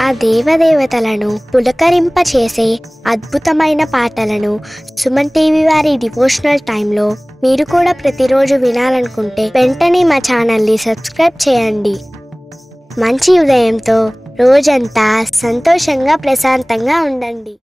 ఆ దేవదేవతలను పులకరింపచేసే అద్భుతమైన పాటలను సుమన్ టీవీ వారి డివోషనల్ టైంలో మీరు కూడా ప్రతిరోజు వినాలనుకుంటే వెంటనే మా ఛానల్ని సబ్స్క్రైబ్ చేయండి. మంచి ఉదయంతో రోజంతా సంతోషంగా ప్రశాంతంగా ఉండండి.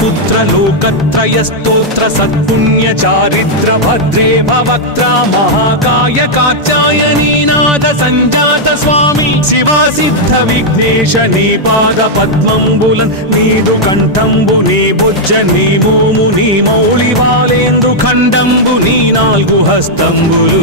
पुत्र लोकत्रय स्तोत्र सत्पुण्य चारित्र भद्रे भवक्त्रा महाकाय कात्यायनी नाद संजात स्वामी शिवा सिद्ध विघ्नेश नी पाद पद्मंबुलन नीदु कंठंबु नी भुज नी मोमु नी मौली बालेंदु खंडंबु नी नाल्गु हस्तंबुलु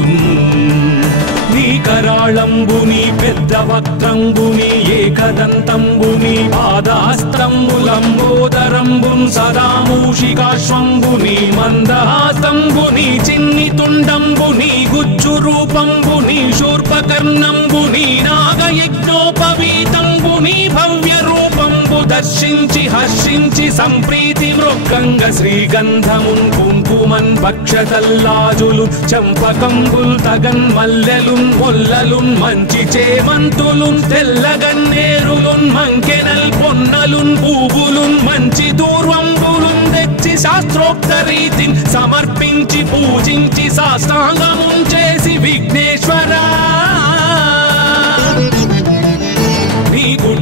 నీ కరాళంబుని పెద్ద వక్త్రంబుని ఏకదంతంబుని పాదహస్తంబులంబోదరంబున్ సదా మూషికాశ్వంబుని మందహాస్తంబుని చిన్ని తుండంబుని గుజ్జు రూపంబుని శూర్పకర్ణంబుని నాగయజ్ఞోపవీతంబుని భవ్య రూపంబు దర్శించి హర్షించి సంప్రీతి మృక్కంగ శ్రీగంధమున్ కుంకుమన్ భక్షతల్లాజులు చంపకంబుల్ తగన్ మల్లెలు మొల్లలున్ మంచి చేమంతులున్ తెల్లగన్నేరులున్ మంకెనల్ పొన్నలున్ పూవులున్ మంచి దూర్వంబులున్ తెచ్చి శాస్త్రోక్త రీతిని సమర్పించి పూజించి సాష్టాంగమున్ చేసి విఘ్నేశ్వరా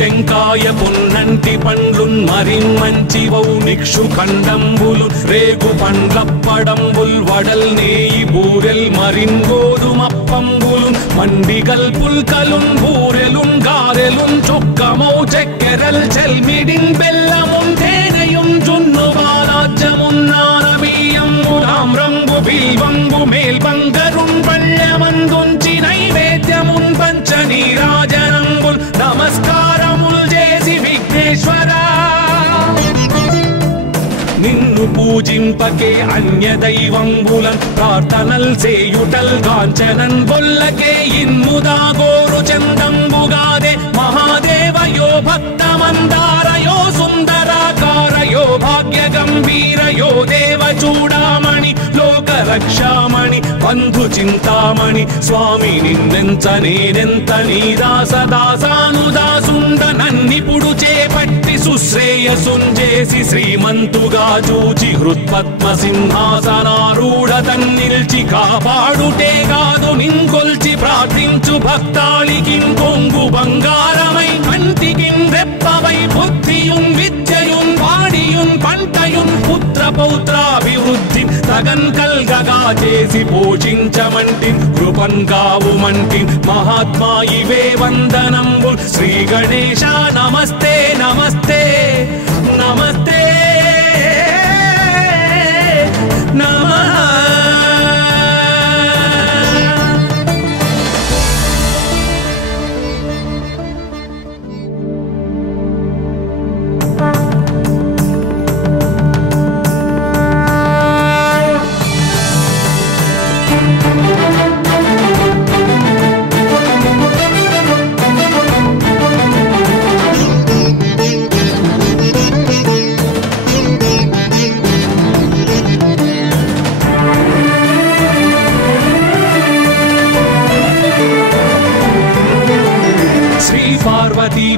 టెంకాయ పొన్నంటి పండ్లున్ మరిన్ మంచి వౌ నిక్షు ఖండంబులు రేగు పండ్లప్పడంబుల్ వడల్ నేయి బూరెల్ మరిన్ గోధుమప్పంబులు మండిగల్ పుల్కలున్ బూరెలున్ గారెలున్ చొక్కమౌ చెక్కెరల్ చెల్మిడిన్ బెల్లమున్ తేనెయున్ జున్ను బాలాజ్యమున్ నానబియ్యంబు రామ్రంబు బిల్వంబు మేల్బంగరున్ పళ్ళమందుంచి నైవేద్యమున్ పంచ నీరాజనంబుల్ నమస్కారముల్ చేసి విఘ్నేశ్వరా నిన్ను పూజింపకే అన్య దైవంబులన్ ప్రార్థనల్ చేయుటల్ కాంచనన్ బొల్లకే ఇన్ముదా గోరు చందంబుగాదే మహాదేవయో భక్తమందారయో సుందరాకారయో భాగ్య గంభీరయో దేవ చూడామణి లోక రక్షామణి బంధు చింతామణి స్వామి నిన్నెంత నేనెంత నీ దాసదాసానుదాసుండ నన్నిపుడు చేపట్టి సుశ్రేయసుంజేసి శ్రీమంతుగా చూచి హృత్పద్మ సింహాసనారూఢ తన్నిల్చి కాపాడుటే కాదు నింకొల్చి ప్రార్థించు భక్తాళికి కొంగు బంగారమై కంటికి రెప్పవై బుద్ధియున్ విద్యయున్ వాడియున్ పంటయున్ పుత్ర పౌత్రాభివృద్ధి తగన్ కల్గగా చేసి పోషించమంటి కృపన్ కావుమంటి మహాత్మా ఇవే వందనంబు శ్రీ గణేశ నమస్తే నమస్తే నమస్తే నమః.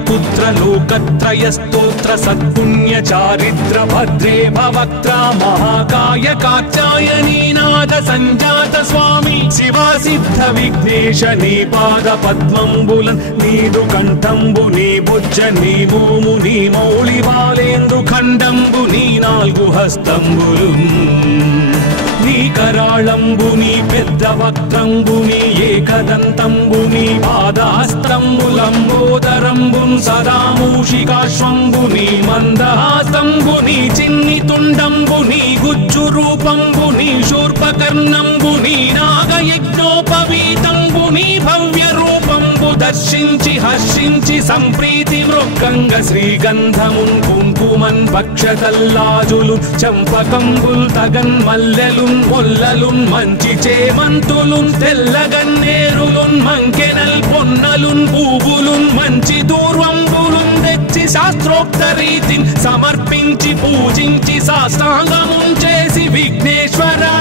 पुत्र लोकत्रय स्तोत्र सत्पुण्य चारित्र भद्रे भवक्त्रा महाकाय कात्यायनी नाद संजात स्वामी शिवा सिद्ध विघ्नेश नी पाद पद्मंबुलन नीदु कंठंबु नी भुज नी मोमु नी मौली बालेंदु खंडंबु नी नाल्गु हस्तंबुलु నీ కరాళంబుని పెద్ద వక్త్రంబుని ఏకదంతంబుని పాదహస్తంబులంబోదరంబున్ సదా మూషికాశ్వంబుని మందహాస్తంబుని చిన్ని తుండంబుని గుజ్జు రూపంబుని శూర్పకర్ణంబుని నాగయజ్ఞోపవీతంబుని భవ్య రూపంబు దర్శించి హర్షించి సంప్రీతి మృక్కంగ శ్రీగంధమున్ కుంకుమన్ భక్షతల్లాజులు చంపకంబుల్ తగన్ మల్లెలున్ మొల్లలున్ మంచి చేమంతులున్ తెల్లగన్నేరులున్ మంకెనల్ పొన్నలున్ పూవులున్ మంచి దూర్వంబులున్ తెచ్చి శాస్త్రోక్త రీతిని సమర్పించి పూజించి సాష్టాంగమున్ చేసి విఘ్నేశ్వరా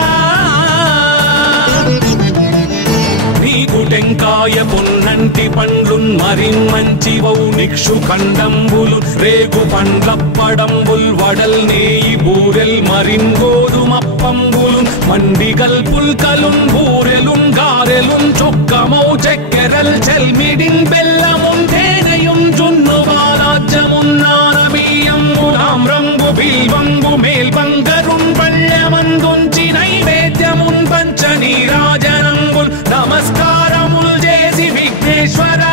నీకు టెంకాయ పొన్నంటి పండ్లున్ మరిన్ మంచి వౌనిక్షు ఖండంబులు రేగు పండ్లప్పడంబుల్ వడల్ నేయి బూరెల్ మరిన్ గోధుమప్పంబులు మండిగల్ పుల్కలున్ బూరెలున్ గారెలున్ చొక్కమౌ చెక్కెరల్ చెల్మిడిన్ బెల్లమున్ తేనెయున్ జున్ను బాలాజ్యమున్ నానబియ్యంబులాం రంగు బిల్వంబు మేల్బంగరున్ పళ్ళమందుంచి నైవేద్యమున్ పంచనీరాజనంబుల్ నమస్కారముల్ చేసి విఘ్నేశ్వరా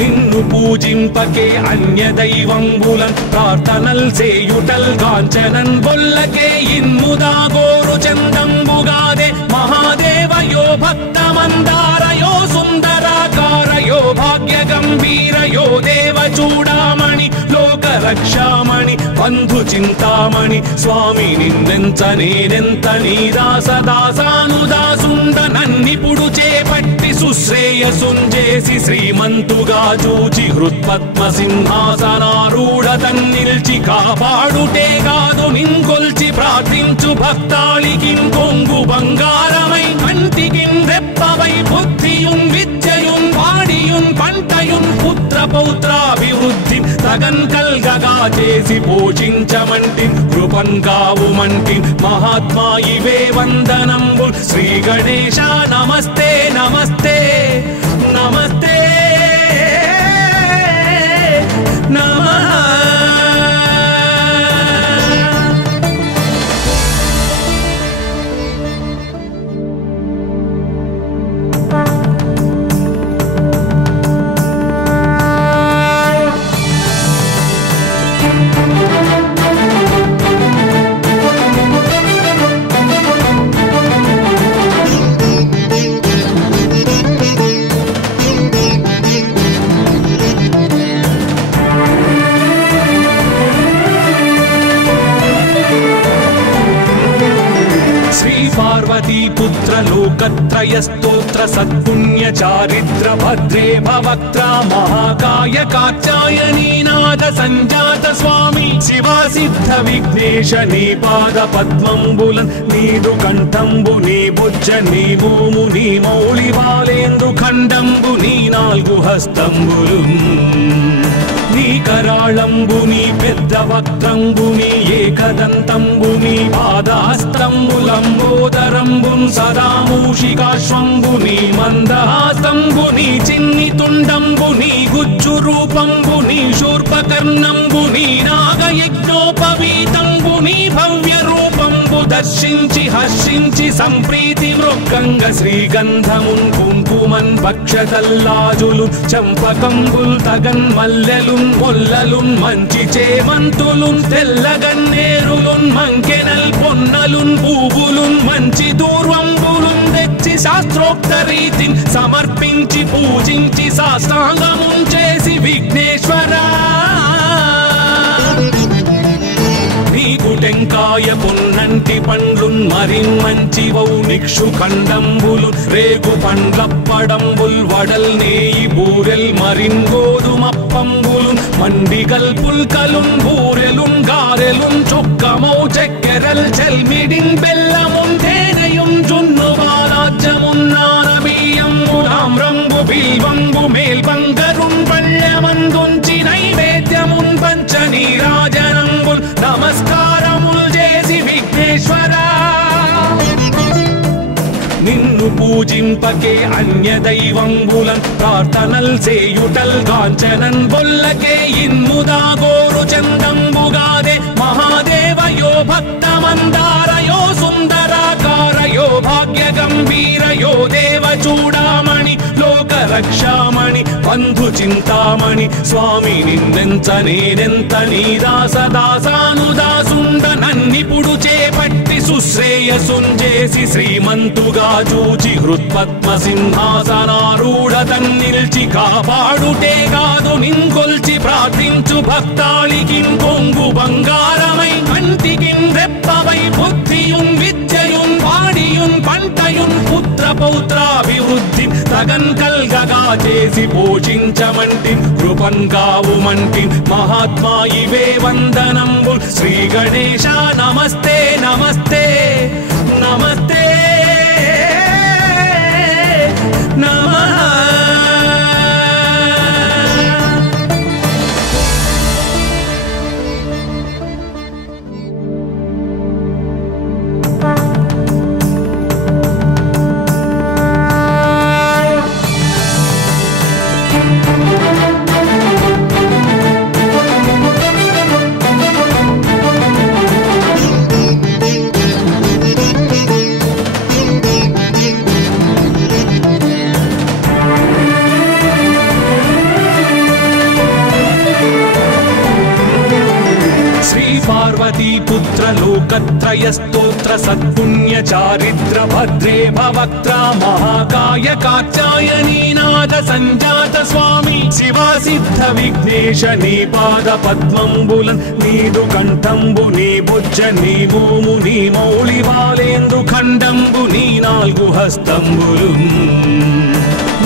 నిన్ను పూజింపకే అన్య దైవంబులన్ ప్రార్థనల్ సేయుటల్ కాంచనన్ బొల్లకే ఇన్ముదా గోరు చందంబుగాదే మహాదేవయో భక్తమందారయో సుందరాకారయో భాగ్య గంభీరయో దేవ చూడామణి లోక రక్షామణి బంధు చింతామణి స్వామి నిన్నెంత నేనెంత నీ దాసదాసానుదాసుండ నన్నిపుడు చేపట్టి సుశ్రేయసుంజేసి శ్రీమంతుగా చూచి హృత్పద్మ సింహాసనారూఢ తన్నిల్చి కాపాడుటే కాదు నింకొల్చి ప్రార్థించు భక్తాళికి కొంగు బంగారమై కంటికి రెప్పవై బుద్ధియున్ విద్యయున్ వాడియున్ పంటయున్ పుత్ర పౌత్రాభివృద్ధి తగన్ కల్గగా చేసి పోషించమంటి కృపన్ కావుమంటి మహాత్మా ఇవే వందనంబు శ్రీ గణేశ నమస్తే నమస్తే నమస్తే నమః पुत्र लोकत्रय स्तोत्र सत्पुण्य चारिद्र भद्रे भवक्त्रा महाकाय कात्यायनी नाद संजात स्वामी शिवा सिद्ध विघ्नेश नी पाद पद्मंबुलन नीदु कंठंबु नी बुज्ज नी भूमु नी मौळि बालेंद्रु खंडंबु नी नाल्गु हस्तंबुलुन నీ కరాళంబుని పెద్ద వక్త్రంబుని ఏకదంతంబుని పాదహస్తంబులంబోదరంబున్ సదామూషికాశ్వంబుని మందహాసంబుని చిన్ని తుండంబుని గుజ్జు రూపంబుని శూర్పకర్ణంబుని నాగయజ్ఞోపవీతంబుని భవ్య రూపంబు దర్శించి హర్షించి సంప్రీతి మృక్కంగ శ్రీగంధమున్ కుంకుమన్ భక్షతల్లాజులు చంపకంబుల్ తగన్ మల్లెలున్ మొల్లలున్ మంచి చేమంతులున్ తెల్లగన్నేరులున్ మంకెనల్ పొన్నలున్ పూవులున్ మంచి దూర్వంబులున్ తెచ్చి శాస్త్రోక్త రీతిని సమర్పించి పూజించి సాష్టాంగమున్ చేసి విఘ్నేశ్వరా నీకు టెంకాయ పొన్నంటి పండ్లున్ మరిన్ మంచి వౌనిక్షు ఖండంబులు రేగు పండ్లప్పడంబుల్ వడల్ నేయి బూరెల్ మరిన్ గోధుమప్పంబులు మండిగల్ పుల్కలున్ బూరెలున్ గారెలున్ చొక్కమౌ చెక్కెరల్ చెల్మిడిన్ బెల్లమున్ తేనెయున్ జున్ను బాలాజ్యమున్ నానబియ్యంబులాం రంగు బిల్వంబు మేల్బంగరున్ పళ్ళమందుంచి నైవేద్యమున్ పంచనీరాజనంబుల్ నమస్కారముల్ చేసి విఘ్నేశ్వరా నిన్ను పూజింపకే అన్య దైవంబులన్ ప్రార్థనల్ సేయుటల్ కాంచనన్ బొల్లకే ఇన్ముదా గోరు చందంబుగాదే మహాదేవయో భక్తమందారయో సుందరాకారయో భాగ్య గంభీరయో దేవ చూడామణి లోక రక్షామణి బంధు చింతామణి స్వామి నిన్నెంత నేనెంత నీ దాసదాసానుదాసుండ నన్నిపుడు చేపట్టి సుశ్రేయసుంజేసి శ్రీమంతుగా చూచి హృత్పద్మ సింహాసనారూఢతన్ నిల్చి కాపాడుటే కాదు నింకొల్చి ప్రార్థించు భక్తాళికి కొంగు బంగారమై కంటికి రెప్పవై బుద్ధియున్ విద్యయున్ వాడియున్ పంటయున్ పుత్ర పౌత్రాభివృద్ధి తగన్ కల్గగా చేసి పోషించమంటి కృపన్ కావుమంటి మహాత్మా ఇవే వందనంబు శ్రీ గణేశ నమస్తే నమస్తే నమస్తే నమః. पुत्र लोकत्रय स्तोत्र सत्पुण्य चारिद्र भद्रे भवक्त्रा महाकाय कात्यायनी नाद संजात स्वामी शिवा सिद्ध विघ्नेश नी पाद पद्मंबुलन नीदु कंठंबु नी बुज्ज नी मूमु नी मौळि बालेंदु खंडंबु नी नाल्गु हस्तंबुलुन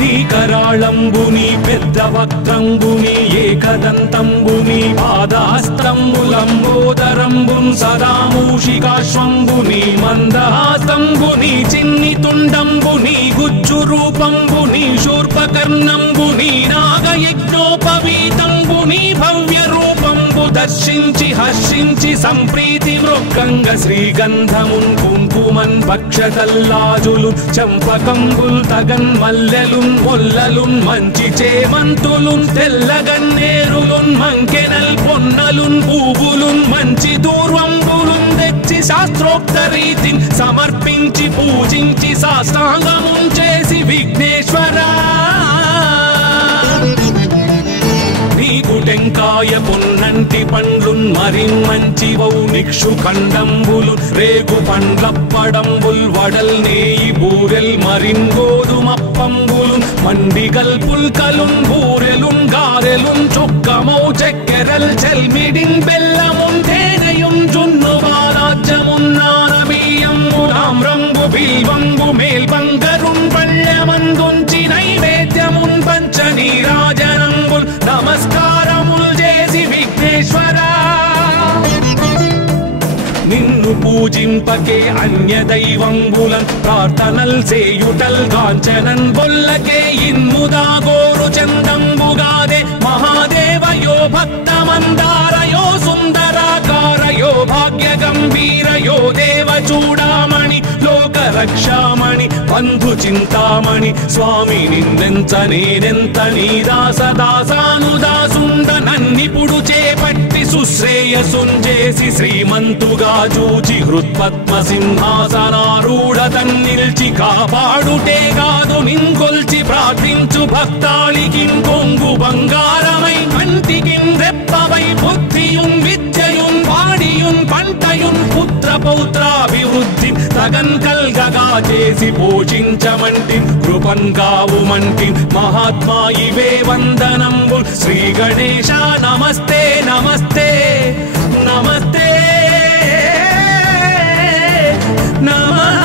నీ కరాళంబుని పెద్ద వక్త్రంబుని ఏకదంతంబుని పాదహస్తంబులంబోదరంబున్ సదా మూషికాశ్వంబుని మందహాసంబుని చిన్ని తుండంబుని గుజ్జు రూపంబుని శూర్పకర్ణంబుని నాగయజ్ఞోపవీతంబుని భవ్య రూపంబు దర్శించి హర్షించి సంప్రీతి మృక్కంగ శ్రీగంధమున్ కుంకుమన్ భక్షతల్లాజులు చంపకంబుల్ తగన్ మల్లెలున్ మొల్లలున్ మంచి చేమంతులున్ తెల్లగన్నేరులున్ మంకెనల్ పొన్నలున్ పూవులున్ మంచి దూర్వంబులున్ తెచ్చి శాస్త్రోక్త రీతిని సమర్పించి పూజించి సాష్టాంగమున్ చేసి విఘ్నేశ్వరా నీకు టెంకాయ పొన్నంటి పండ్లున్ మరిన్ మంచివౌ నిక్షు ఖండంబులు రేగు పండ్లప్పడంబుల్ వడల్ నేయి బూరెల్ మరిన్ గోధుమప్పంబులు మండిగల్ పుల్కలున్ బూరెలున్ గారెలున్ చొక్కమౌ చెక్కెరల్ చెల్మిడిన్ బెల్లమున్ తేనెయున్ జున్ను బాలాజ్యమున్ నానబియ్యంబు తామ్రంబు బిల్వంబు మేల్బంగరున్ పళ్ళమందుంచి నైవేద్యమున్ పంచ నీరాజనంబుల్ నమస్కారముల్ చేసి విఘ్నేశ్వరా నిన్ను పూజింపకే అన్య దైవంబులన్ ప్రార్థనల్ సేయుటల్ కాంచనన్ బొల్లకే ఇన్ముదా గోరు చందంబుగాదే మహాదేవయో భక్తమందారయో సుందరాకారయో భాగ్య గంభీరయో దేవ చూడామణి లోక రక్షామణి బంధు చింతామణి స్వామి నిన్నెంత నేనెంత నీ దాసదాసానుదాసుండ నన్నిపుడు చేపట్టి సుశ్రేయసుంజేసి శ్రీమంతుగా చూచి హృత్పద్మ సింహాసనారూఢతన్ నిల్చి కాపాడుటే కాదు నింకొల్చి ప్రార్థించు భక్తాళికి కొంగు బంగారమై కంటికి రెప్పవై బుద్ధియున్ విద్యయున్ వాడియున్ పంటయున్ పుత్ర పౌత్రాభివృద్ధి తగన్ కల్గగా చేసి పోషించమంటి కృపన్ కావుమంటి మహాత్మా ఇవే వందనంబు శ్రీ గణేశ నమస్తే నమస్తే నమస్తే నమః.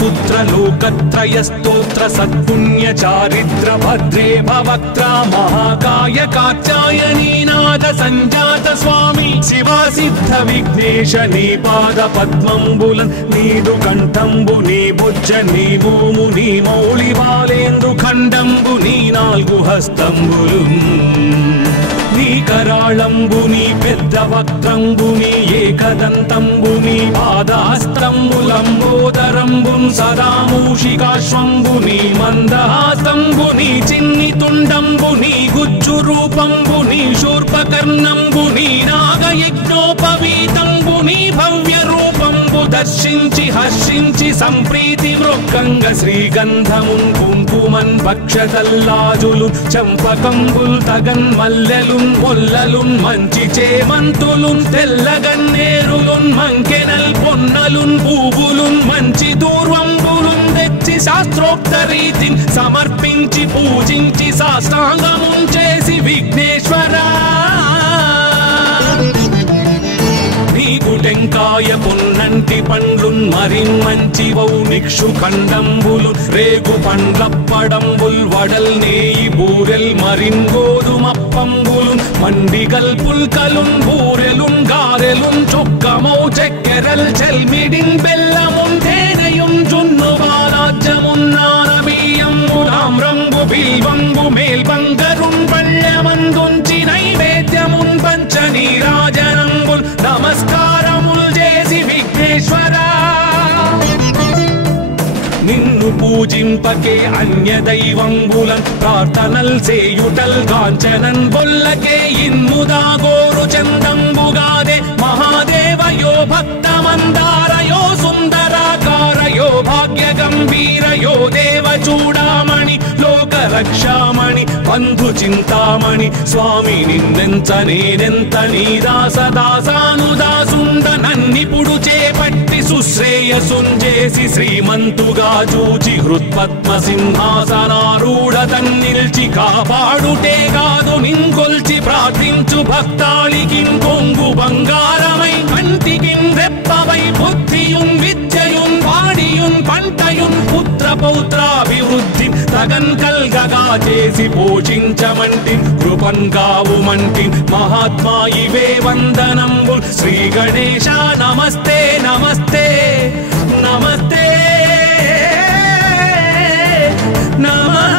पुत्र लोकत्रय स्तोत्र सत्पुण्य चारिद्र भद्रे भवक्त्रा महाकाय कात्यायनी नाद संजात स्वामी शिवा सिद्ध विघ्नेश नी पाद पद्मंबुलन नीदु कंठंबु नी बुज्ज नी मूमु नी मौळि बालेंदु खंडंबु नी नाल्गु हस्तंबुलुन నీ కరాళంబుని పెద్ద వక్త్రంబుని ఏకదంతంబుని పాదాస్తంబులంబోదరంబున్ సదా మూషికాశ్వంబుని మందహాస్తంబుని చిన్ని తుండంబుని గుజ్జు రూపంబుని శూర్పకర్ణంబుని నాగయజ్ఞోపవీతంబుని భవ్య రూపంబు దర్శించి హర్షించి సంప్రీతి మృక్కంగ శ్రీగంధమున్ కుంకుమన్ భక్షతల్లాజులు చంపకంబుల్ తగన్ మల్లెలున్ మొల్లలున్ మంచి చేమంతులున్ తెల్లగన్నేరులున్ మంకెనల్ పొన్నలున్ పూవులున్ మంచి దూర్వంబులున్ తెచ్చి శాస్త్రోక్త రీతిని సమర్పించి పూజించి సాష్టాంగమున్ చేసి విఘ్నేశ్వరా నీకు టెంకాయ పొన్నంటి పండ్లున్ మరిన్మంచివౌ నిక్షు ఖండంబులు రేగు పండ్లప్పడంబుల్ వడల్ నేయి బూరెల్ మరిన్ గోధుమప్పంబులున్ మండిగల్ పుల్కలున్ బూరెలున్ గారెలున్ చొక్కమౌ చెక్కెరల్ చెల్మిడిన్ బెల్లమున్ తేనెయున్ జున్ను బాలాజ్యమున్ నానబియ్యంబులామ్రంబు బిల్వంబు మేల్బంగరున్ పళ్ళమందుంచి నైవేద్యమున్ పంచ నీరాజనంబుల్ నమస్కారముల్ చేసి విఘ్నేశ్వరా నిన్ను పూజింపకే అన్య దైవంబులన్ ప్రార్థనల్ సేయుటల్ కాంచనన్ బొల్లకే ఇన్ముదా గోరు చందంబుగాదే మహాదేవయో భక్తమందారయో సుందరాకారయో భాగ్య గంభీరయో దేవ చూడామణి లోక రక్షామణి బంధు చింతామణి స్వామి నిన్నెంత నేనెంత నీ దాసదాసానుదాసుండ నన్నిపుడు చేపట్టి సుశ్రేయసున్ చేసి శ్రీమంతుగా చూచి హృత్పద్మ సింహాసనారూఢ తన్నిల్చి కాపాడుటే కాదు నింకొల్చి ప్రార్థించు భక్తాళికిన్ కొంగు బంగారమై కంటికిన్ రెప్పవై బుద్ధియున్ విద్యయున్ వాడియున్ పంటయున్ పుత్ర పౌత్రాభివృద్ధి తగన్ కల్గగా చేసి పోషించమంటి కృపన్ కావుమంటి మహాత్మా ఇవే వందనంబు శ్రీ గణేశ నమస్తే నమస్తే నమస్తే నమః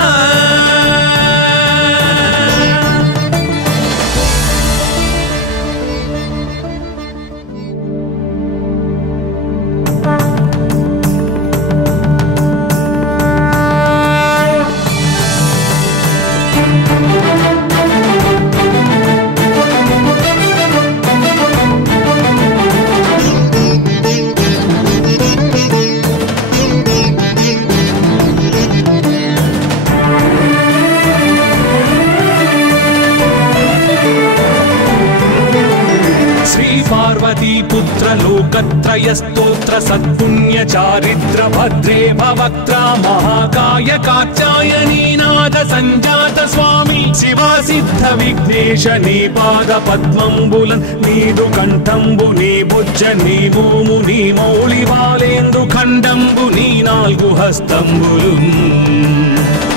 पुत्र लोकत्रय स्तोत्र सत्पुण्य चारिद्र भद्रे भवक्त्रा महाकाय कात्यायनी नाद संजात स्वामी शिवा सिद्ध विघ्नेश नी पाद पद्मंबुलन नीदु कंठंबु नी बुज्ज नी भूमु नी मौळि बालेंदु खंडंबु नी नाल्गु हस्तंबुलुन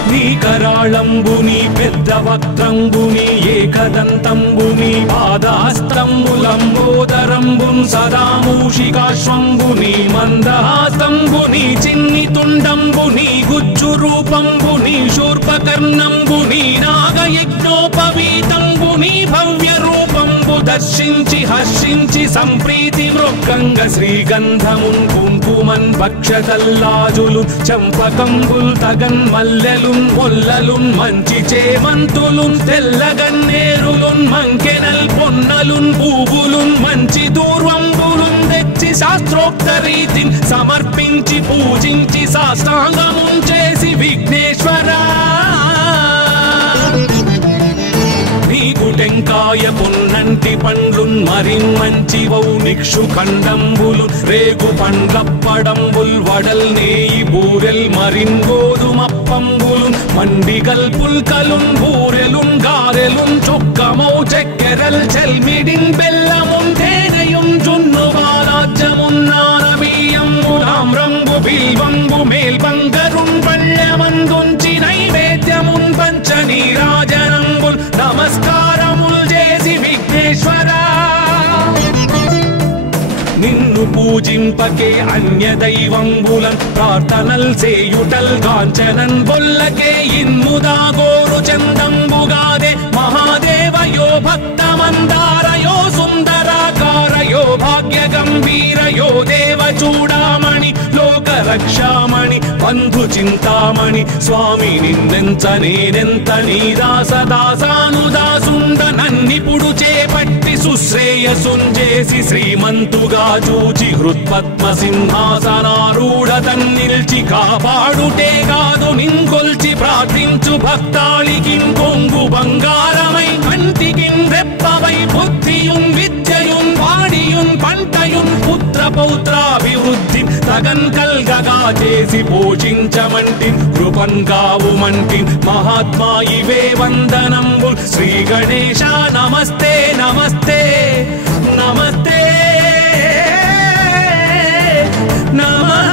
నీ కరాళంబుని పెద్ద వక్త్రంబుని ఏకదంతంబుని పాదాస్తంబులంబోదరంబున్ సదా మూషికాశ్వంబుని మందహాస్తంబుని చిన్ని తుండంబుని గుజ్జు రూపంబుని శూర్పకర్ణంబుని నాగయజ్ఞోపవీతంబుని భవ్య రూపంబు దర్శించి హర్షించి సంప్రీతి మృక్కంగ శ్రీగంధమున్ కుంకుమన్ భక్షతల్లాజులు చంపకంబుల్ తగన్ మల్లెలున్ మొల్లలున్ మంచి చేమంతులున్ తెల్లగన్నేరులున్ మంకెనల్ పొన్నలున్ పూవులున్ మంచి దూర్వంబులున్ తెచ్చి శాస్త్రోక్త రీతిని సమర్పించి పూజించి సాష్టాంగమున్ చేసి విఘ్నేశ్వరా నీకు టెంకాయ పొన్నంటి పండ్లున్ మరిన్మంచివౌ నిక్షు ఖండంబులు రేగు పండ్లప్పడంబుల్ వడల్ నేయి బూరెల్ మరిన్ గోధుమప్పంబులు మండిగల్ పుల్కలున్ బూరెలున్ గారెలున్ చొక్కమౌ చెక్కెరల్ చెల్మిడిన్ బెల్లమున్ తేనెయున్ జున్ను బాలాజ్యమున్ నానబియ్యంబులామ్రంబు బిల్వంబు మేల్బంగరున్ పళ్ళమందుంచి నైవేద్యమున్ పంచ నీరాజనంబుల్ నమస్కారముల్ చేసి విఘ్నేశ్వరా నిన్ను పూజింపకే అన్య దైవంబులన్ ప్రార్థనల్ సేయుటల్ కాంచనన్ బొల్లకే ఇన్ముదా గోరు చందంబుగాదే మహాదేవయో భక్తమందారయో సుందరాకారయో భాగ్య గంభీరయో దేవ చూడామణి లోక రక్షామణి బంధు చింతామణి స్వామి నిన్నెంత నేనెంత నీ దాసదాసానుదాసుండ నన్నిపుడు చేపట్టి సుశ్రేయసుంజేసి శ్రీమంతుగా చూచి హృత్పద్మ సింహాసనారూఢ తన్నిల్చి కాపాడుటే కాదు నింకొల్చి ప్రార్థించు భక్తాళికిం కొంగు బంగారమై కంటికిం రెప్పవై బుద్ధియుం విద్యయుం వాడియుం పంటయుం పుత్ర పౌత్రాభివృద్ధి తగన్ కల్గగా చేసి పోషించమంటి కృపన్ కావుమంటి మహాత్మా ఇవే వందనంబు శ్రీ గణేశ నమస్తే నమస్తే నమస్తే నమః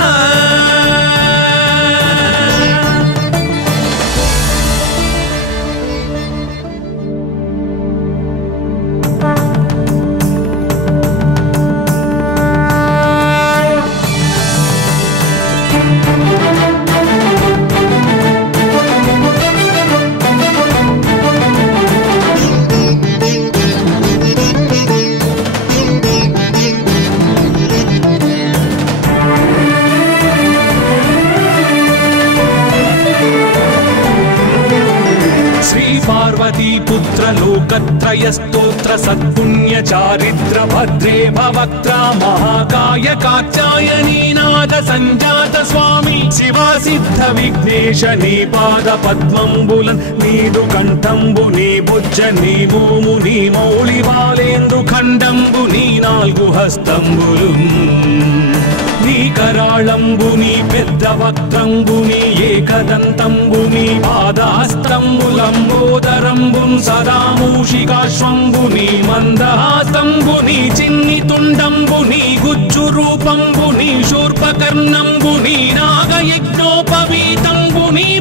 पुत्र लोकत्रय स्तोत्र सत्पुण्य चारित्र भद्रे भवक्त्रा महाकाय कात्यायनी नाद संजात स्वामी शिवा सिद्ध विघ्नेश नी पाद पद्मंबुलन् नीदु कंठंबु नी बुज्ज नी भूमु नी मौळि बालेंद्रु खंडंबु नी नाल्गु हस्तंबुलु నీ కరాళంబుని పెద్ద వక్త్రంబుని ఏకదంతంబుని పాదహస్తంబులంబోదరంబున్ సదా మూషికాశ్వంబుని మందహాస్తంబుని చిన్ని తుండంబుని గుజ్జు రూపంబుని శూర్పకర్ణంబుని నాగయజ్ఞోపవీతంబుని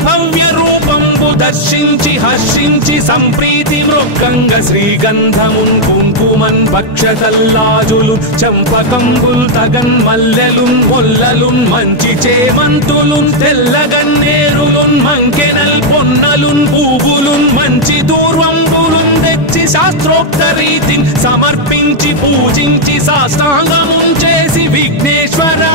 భవ్య రూపంబు దర్శించి హర్షించి సంప్రీతి మృక్కంగ శ్రీగంధమున్ కుంకుమన్ భక్షతల్లాజులు చంపకంబుల్ తగన్ మల్లెలు మొల్లలున్ మంచి చేమంతులున్ తెల్లగన్నేరులున్ మంకెనల్ పొన్నలున్ పూవులున్ మంచి దూర్వంబులున్ తెచ్చి శాస్త్రోక్త రీతిని సమర్పించి పూజించి సాష్టాంగమున్ చేసి విఘ్నేశ్వరా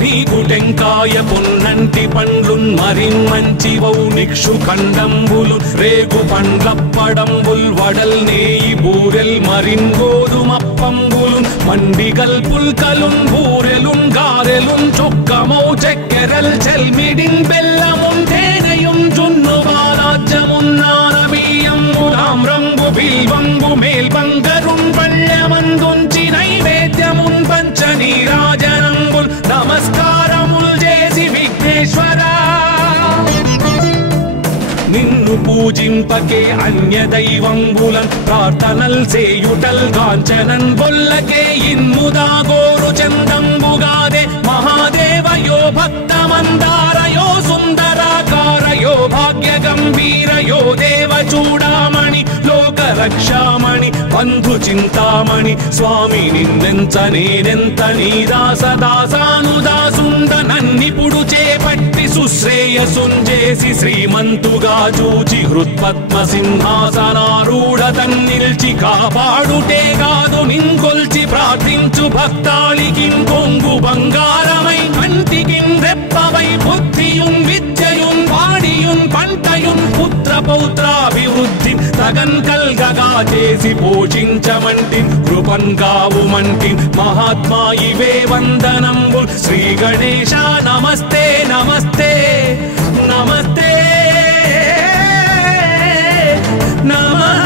నీకు టెంకాయ పొన్నంటి పండ్లున్ మరిన్ మంచివౌ నిక్షు ఖండంబులు రేగు పండ్లప్పడంబుల్ వడల్ నేయి బూరెల్ మరిన్ గోధుమప్పంబులు మండిగల్ పుల్కలున్ బూరెలున్ గారెలున్ చొక్కమౌ చక్కెరల్ చెల్మిడిన్ బెల్లమున్ తేనెయున్ జున్ను బాలాజ్యమున్ నానబియ్యంబు తామ్రంబు బిల్వంబు మేల్బంగరున్ పళ్ళమందుంచి నైవేద్యమున్ పంచ నీరాజనంబుల్ నమస్కారముల్ చేసి విఘ్నేశ్వరా నిన్ను పూజింపకే అన్య దైవంబులన్ ప్రార్థనల్ సేయుటల్ కాంచనన్ బొల్లకే ఇన్ముదా గోరు చందంబుగాదే మహాదేవయో భక్తమందారయో సుందరాకారయో భాగ్య గంభీరయో దేవ చూడామణి లోక రక్షామణి బంధు చింతామణి స్వామి నిన్నెంత నేనెంత నీ దాసదాసానుదాసుండ నన్నిపుడు చేపట్టి సుశ్రేయసుంజేసి శ్రీమంతుగా చూచి హృత్పద్మ సింహాసనారూఢ తన్నిల్చి కాపాడుటే కాదు నింకొల్చి ప్రార్థించు భక్తాళికిం కొంగు బంగారమై కంటికిం రెప్పవై బుద్ధియుం విద్యయుం వాడియుం పంటయుం పుత్ర పౌత్రాభివృద్ధి తగన్ కల్గగా చేసి పోషించమంటి కృపన్ కావుమంటి మహాత్మా ఇవే వందనంబు శ్రీ గణేశ నమస్తే నమస్తే నమస్తే నమః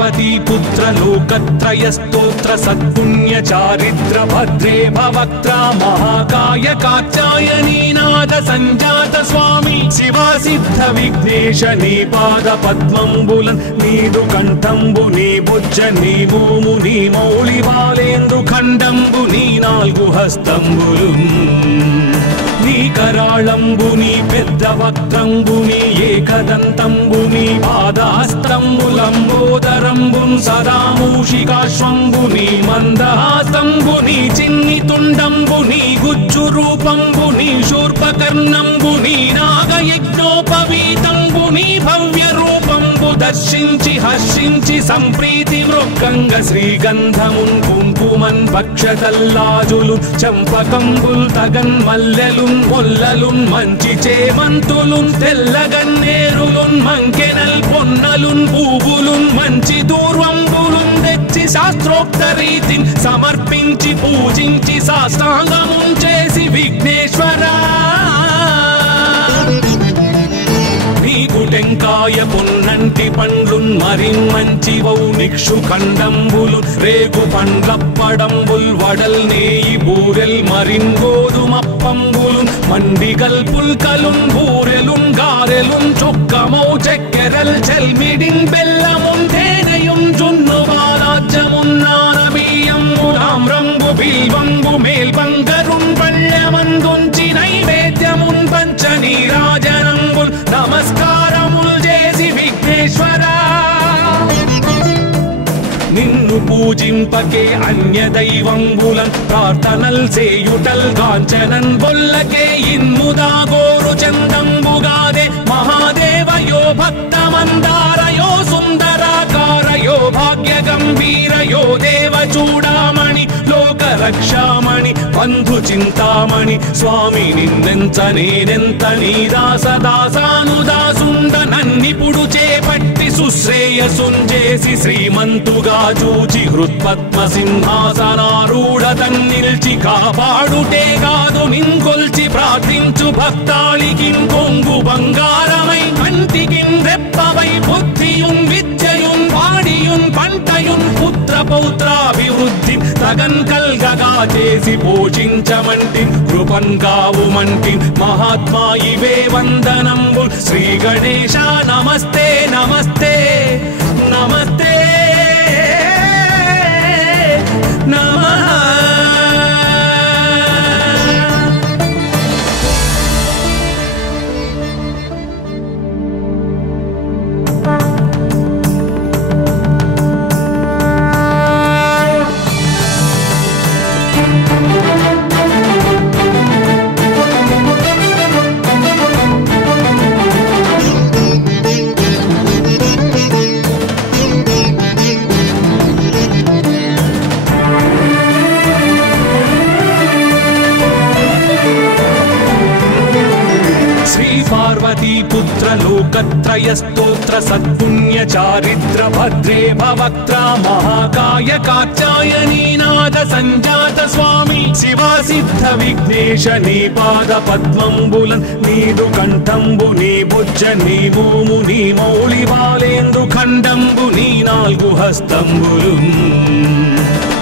पार्वती पुत्र लोकत्रय स्तोत्र सत्पुण्य चारित्र भद्रे भवक्त्रा महाकाय कात्यायनी नाद संजात स्वामी शिवा सिद्ध विघ्नेश नी पाद पद्मंबुलन् नीदु कंठंबु नी बुज्ज नी भूमु नी मौళి బాలేంద్రు ఖండంబు నీ నాలుగు హస్తంబులు నీ కరాళంబు నీ పెద్ద వక్త్రంబు నీ ఏకదంతంబు నీ పాదహస్తంబు లంబోదరంబున్ సదా మూషికాశ్వంబు నీ మందహాసంబు నీ చిన్ని తుండంబు నీ గుజ్జు రూపంబు నీ శూర్పకర్ణంబు నీ నాగయజ్ఞోపవీతంబు నీ భవ్య రూపంబు దర్శించి హర్షించి సంప్రీతి మృక్కంగ శ్రీగంధమున్ కుంకుమన్ భక్షతల్లాజులు చంపకంబుల్ తగన్ మల్లెలున్ మొల్లలున్ మంచి చేమంతులున్ తెల్లగన్నేరులున్ మంకెనల్ పొన్నలున్ పూవులున్ మంచి దూర్వంబులున్ తెచ్చి శాస్త్రోక్త రీతిని సమర్పించి పూజించి సాష్టాంగమున్ చేసి విఘ్నేశ్వరా టెంకాయ పొన్నంటి పండ్లున్ మరిన్ మంచి వౌ నిక్షు ఖండంబులు రేగు పండ్లప్పడంబుల్ వడల్ నేయి బూరెల్ మరిన్ గోధుమప్పంబులు మండిగల్ పుల్కలున్ బూరెలున్ గారెలున్ చొక్కమౌ చెక్కెరల్ చెల్మిడిన్ బెల్లమున్ తేనెయున్ జున్ను బాలాజ్యమున్ నానబియ్యంబులామ్రంబు బిల్వంబు మేల్బంగరున్ పళ్ళమందుంచి నైవేద్యమున్ పంచ నీరాజనంబుల్ నమస్కారముల్ చేసి విఘ్నేశ్వరా నిన్ను పూజింపకే అన్య దైవంబులన్ ప్రార్థనల్ చేయుటల్ కాంచనన్ బొల్లకే ఇన్ముదా గోరు చందంబుగాదే మహాదేవయో భక్తమందారయో సుందరాకారయో భాగ్య గంభీరయో దేవ చూడామణి లోక రక్షామణి బంధు చింతామణి స్వామి నిన్నెంత నేనెంత నీ దాసదాసానుదాసుండ నన్నిపుడు చేపట్టి సుశ్రేయసుంజేసి శ్రీమంతుగా చూచి హృత్పద్మ సింహాసనారూఢ తన్నిల్చి కాపాడుటే కాదు నింకొల్చి ప్రార్థించు భక్తాళికిన్ కొంగు బంగారమై కంటికిన్ రెప్పవై బుద్ధియున్ విద్యయున్ వాడియున్ పంటయున్ పుత్ర పౌత్రాభివృద్ధి తగన్ కల్గగా చేసి పోషించమంటి కృపన్ కావుమంటి మహాత్మా ఇవే వందనంబు శ్రీ గణేశ నమస్తే నమస్తే నమస్తే నమః पार्वती पुत्र लोकत्रय स्तोत्र सत्पुण्य चारित्र भद्रे भवक्त्रा महाकाय कात्यायनी नाद संजात स्वामी शिवा सिद्ध विघ्नेश नी पाद पद्मंबुलन् नीदु कंठंबु नी बुज्ज नी भूमु नी मौళి బాలేంద్రు ఖండంబు నీ నాలుగు హస్తంబులు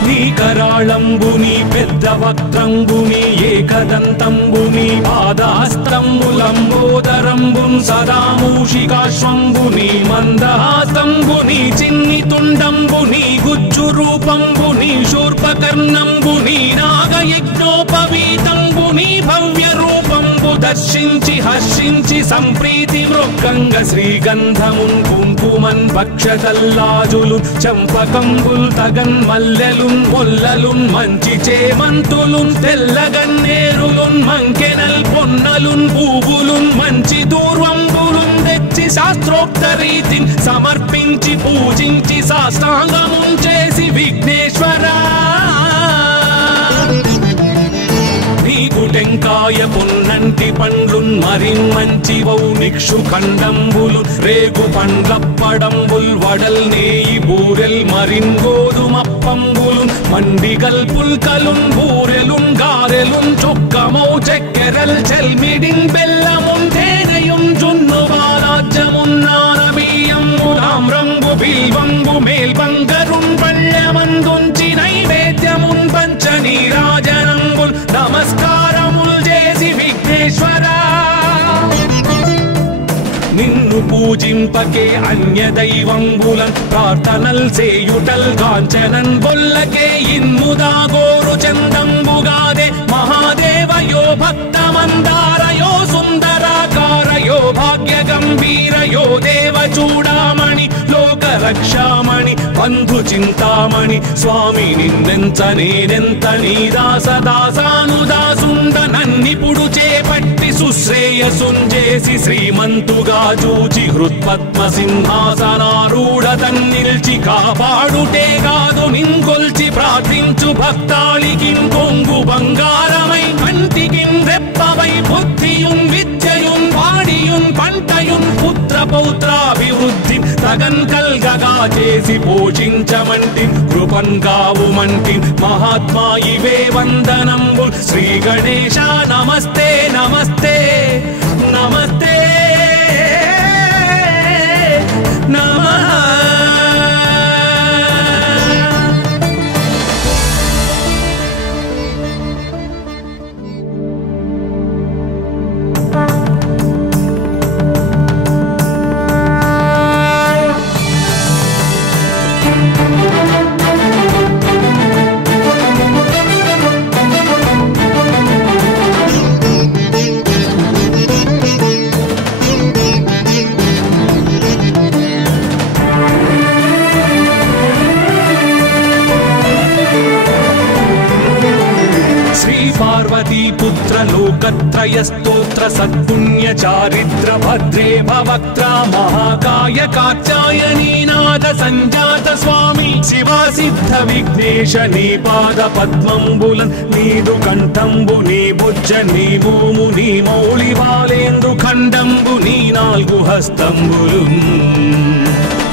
నీ కరాళంబు నీ పెద్ద వక్త్రంబు నీ ఏకదంతంబు నీ పాదహస్తంబు లంబోదరంబున్ సదా మూషికాశ్వంబు నీ మందహాసంబు నీ చిన్ని తుండంబు నీ గుజ్జు రూపంబు నీ శూర్పకర్ణంబు నీ నాగయజ్ఞోపవీతంబు నీ భవ్య రూపంబు దర్శించి హర్షించి సంప్రీతి మృక్కంగ శ్రీగంధమున్ కుంకుమన్ భక్షతల్లాజులు చంపకంబుల్ తగన్ మల్లెలున్ మొల్లలున్ మంచి చేమంతులున్ తెల్లగన్నేరులున్ మంకెనల్ పొన్నలున్ పూవులున్ మంచి దూర్వంబులున్ తెచ్చి శాస్త్రోక్త రీతిని సమర్పించి పూజించి సాష్టాంగమున్ చేసి విఘ్నేశ్వరా టెంకాయ పొన్నంటి పండ్లున్ మరిన్ మంచి వౌ నిక్షు ఖండంబులు రేగు పండ్లప్పడంబుల్ వడల్ నేయి బూరెల్ మరిన్ గోధుమప్పంబులు మండిగల్ పుల్కలున్ బూరెలున్ గారెలున్ చొక్కమౌ చెక్కెరల్ చెల్మిడిన్ బెల్లమున్ తేనెయున్ జున్ను బాలాజ్యమున్ నానబియ్యంబులామ్రంబు బిల్వంబు మేల్ నిన్ను పూజింపకే అన్య దైవంబులన్ ప్రార్థనల్ సేయుటల్ కాంచనన్ బొల్లకే ఇన్ముదా గోరు చందంబుగాదే మహాదేవయో భక్తమందారయో సుందరాకారయో భాగ్య గంభీరయో దేవ చూడామణి లోక రక్షామణి బంధు చింతామణి స్వామి నిన్నెంత నేనెంత నీ దాసదాసానుదాసుండ నన్నిపుడు చేపట్టి సుశ్రేయసుంజేసి శ్రీమంతుగా చూచి హృత్పద్మ సింహాసనారూఢ తన్నిల్చి కాపాడుటే కాదు నింకొల్చి ప్రార్థించు భక్తాళికిన్ కొంగు బంగారమై కంటికిన్ రెప్పవై బుద్ధియున్ విద్యయున్ వాడియున్ పంటయున్ పుత్ర పౌత్రాభివృద్ధి తగన్ కల్గగా చేసి పోషించమంటి కృపన్ కావుమంటి మహాత్మా ఇవే వందనంబు శ్రీ గణేశ నమస్తే నమస్తే నమస్తే నమః. पुत्र लोकत्रय स्तोत्र सत्पुण्य चारिद्र भद्रे भवक्त्र महाकाय कात्यायनी नाद संजात स्वामी शिवा सिद्ध विघ्नेश नी पाद पद्मंबुलन नीदु कंठंबु नी भुज नी भूमु नी मौळि बालेंद्रु खंडंबु नी नाल्गु हस्तंबुलुन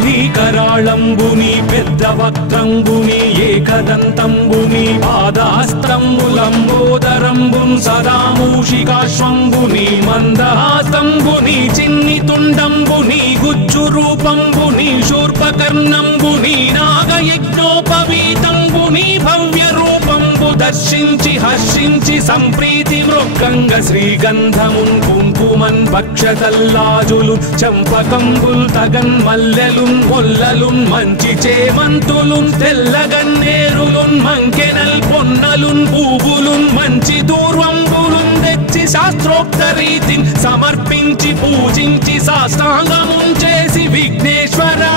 నీ కరాళంబుని పెద్ద వక్త్రంబుని ఏకదంతంబుని పాదహస్తంబులంబోదరంబుం సదా మూషికాశ్వంబుని మందహాసంబుని చిన్ని తుండంబుని గుజ్జు రూపంబుని శూర్పకర్ణంబుని నాగయజ్ఞోపవీతంబుని భవ్య రూపంబు దర్శించి హర్షించి సంప్రీతి మృక్కంగ శ్రీగంధమున్ కుంకుమన్ భక్షతల్లాజులు చంపకంబుల్ తగన్ మల్లెలున్ మొల్లలున్ మంచి చేమంతులున్ తెల్లగన్నేరులున్ మంకెనల్ పొన్నలున్ పూవులున్ మంచి దూర్వంబులున్ తెచ్చి శాస్త్రోక్త రీతిని సమర్పించి పూజించి సాష్టాంగమున్ చేసి విఘ్నేశ్వరా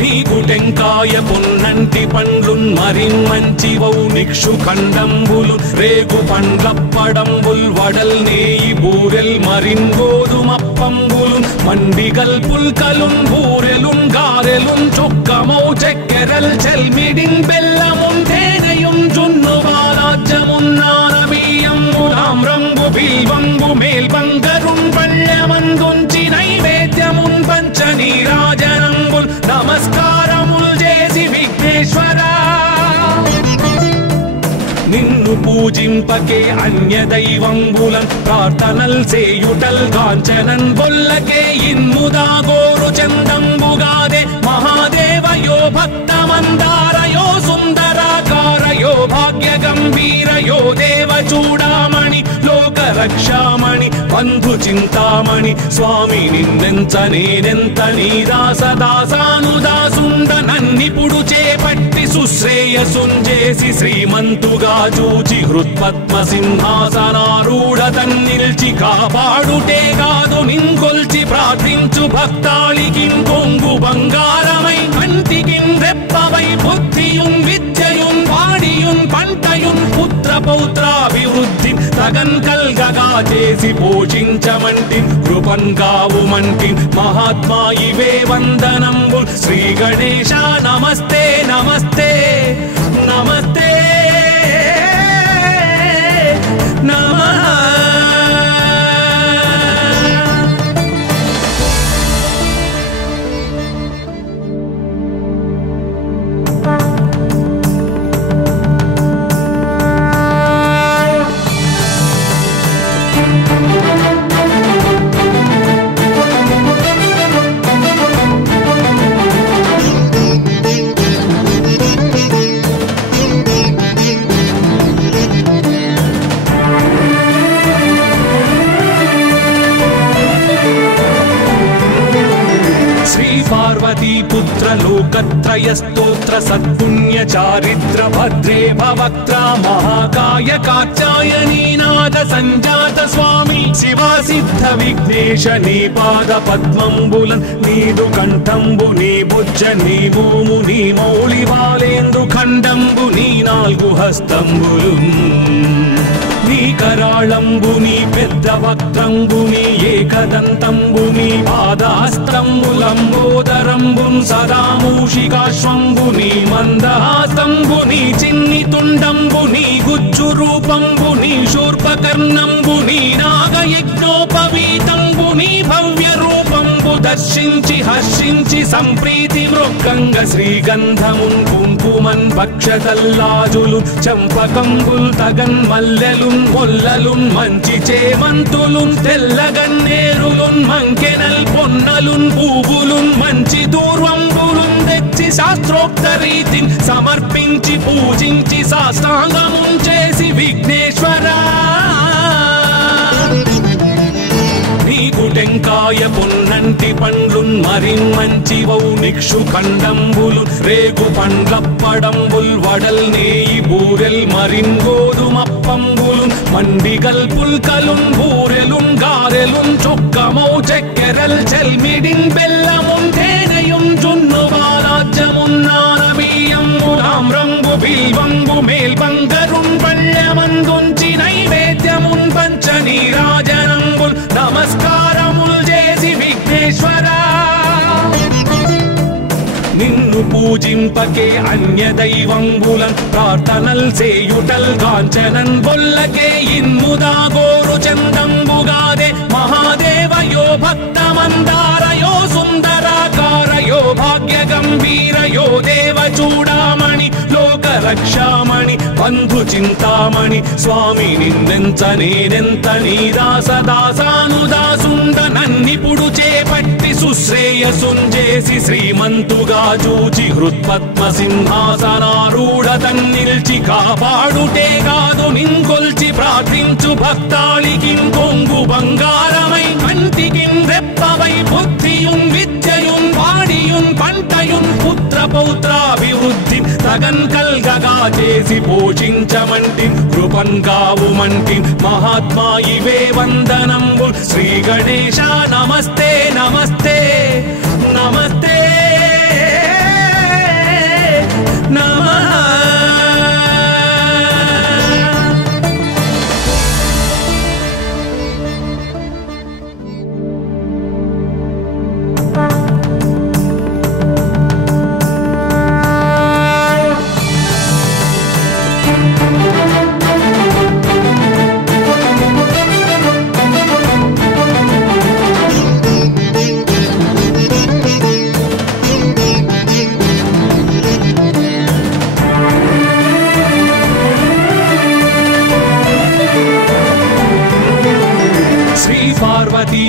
నీకు టెంకాయ పొన్నంటి పండ్లున్ మరిన్మంచివౌ నిక్షు ఖండంబులు రేగు పండ్లప్పడంబుల్ వడల్ నేయి బూరెల్ మరిన్ గోధుమప్పంబులు మండిగల్ పుల్కలున్ బూరెలున్ గారెలున్ చొక్కమౌ చెక్కెరల్ చెల్మిడిన్ బెల్లమున్ తేనెయున్ జున్ను బాలాజ్యమున్ నానబియ్యంబులాం రంగు బిల్వంబు మేల్బంగరున్ పళ్ళమందుంచి నైవేద్యమున్ పంచ నీరాజనంబుల్ నమస్కారముల్ చేసి విఘ్నేశ్వరా నిన్ను పూజింపకే అన్య దైవంబులన్ ప్రార్థనల్ సేయుటల్ కాంచనన్ బొల్లకే ఇన్ముదా గోరు చందంబుగాదే మహాదేవయో భక్తమందారయో సుందరాకారయో భాగ్య గంభీరయో దేవ చూడామణి లోక రక్షామణి బంధు చింతామణి స్వామి నిన్నెంత నేనెంత నీ దాసదాసానుదాసుండ నన్నిపుడు చేపట్టి సుశ్రేయసుంజేసి శ్రీమంతుగా చూచి హృత్పద్మ సింహాసనారూఢ తన్నిల్చి కాపాడుటే కాదు నింకొల్చి ప్రార్థించు భక్తాళికిన్ కొంగు బంగారమై కంటికిన్ రెప్పవై బుద్ధియున్ విద్యయున్ వాడియున్ పంటయున్ పుత్ర పౌత్రాభివృద్ధి తగన్ కల్గగా చేసి పోషించమంటి కృపన్ కావుమంటి మహాత్మా ఇవే వందనంబు శ్రీ గణేశ నమస్తే నమస్తే నమస్తే నమః. लोकत्रयस्तोत्र सत्पुण्य चारित्र भद्रे भवक्त्रा महाकाय कात्यायनीनाथ संजात स्वामी शिवा सिद्ध विघ्नेश नी पाद पद्मंबुलन् नीदु कंठंबु नी बुज्ज नी भूमु नी मौళి वालेंदु खंडंबु नी नाल्गु हस्తంబులు నీ కరాళంబు నీ పెద్ద వక్త్రంబు నీ ఏకదంతంబు నీ పాదహస్తంబులంబోదరంబు సదా మూషికాశ్వంబు నీ మందహాస్తంబు నీ చిన్ని తుండంబు నీ గుజ్జు రూపంబు నీ శూర్పకర్ణంబు నీ నాగయజ్ఞోపవీతంబు నీ భవ్య రూపంబు దర్శించి హర్షించి సంప్రీతి మృక్కంగ శ్రీగంధమున్ కుంకుమన్ భక్షతల్లాజులు చంపకంబుల్ తగన్ మల్లెలున్ మొల్లలున్ మంచి చేమంతులున్ తెల్లగన్నేరులున్ మంకెనల్ పొన్నలున్ పూవులున్ మంచి దూర్వంబులున్ తెచ్చి శాస్త్రోక్త రీతిని సమర్పించి పూజించి సాష్టాంగమున్ చేసి విఘ్నేశ్వరా నీకు టెంకాయ పొన్నంటి పండ్లున్ మరిన్మంచి వౌనిక్షు ఖండంబులు రేగు పండ్లప్పడంబుల్ వడల్ నేయి బూరెల్ మరిన్ గోధుమప్పంబులు మండిగల్ పుల్కలున్ బూరెలున్ గారెలున్ చొక్కమౌ చెక్కెరల్ చెల్మిడిన్ బెల్లమున్ తేనెయున్ జున్ను బాలాజ్యమున్ నానబియ్యంబులాం రంగు బిల్వంబు మేల్బంగరున్ పళ్ళమందుంచి నైవేద్యమున్ పంచ నీరాజనంబుల్ నమస్కారముల్ చేసి విఘ్నేశ్వరా నిన్ను పూజింపకే అన్య దైవంబులన్ ప్రార్థనల్ సేయుటల్ కాంచనన్ బొల్లకే ఇన్ముదా గోరు చందంబుగాదే మహాదేవయో భక్తమందారయో సుందరాకారయో భాగ్య గంభీరయో దేవ చూడామణి లోక రక్షామణి బంధు చింతామణి స్వామి నిన్నెంత నేనెంత నీ దాసదాసానుదాసుండ నన్నిపుడు చేపట్టి సుశ్రేయసుంజేసి శ్రీమంతుగా చూచి హృత్పద్మ సింహాసనారూఢ తన్నిల్చి కాపాడుటే కాదు నింకొల్చి ప్రార్థించు భక్తాళికిన్ కొంగు బంగారమై కంటికిన్ రెప్పవై బుద్ధియున్ విద్యయున్ వాడియున్ పంటయున్ పుత్ర పౌత్రాభివృద్ధి తగన్ కల్గగా చేసి పోషించమంటి కృపన్ కావుమంటి మహాత్మా ఇవే వందనంబు శ్రీ గణేశ నమస్తే నమస్తే నమస్తే నమః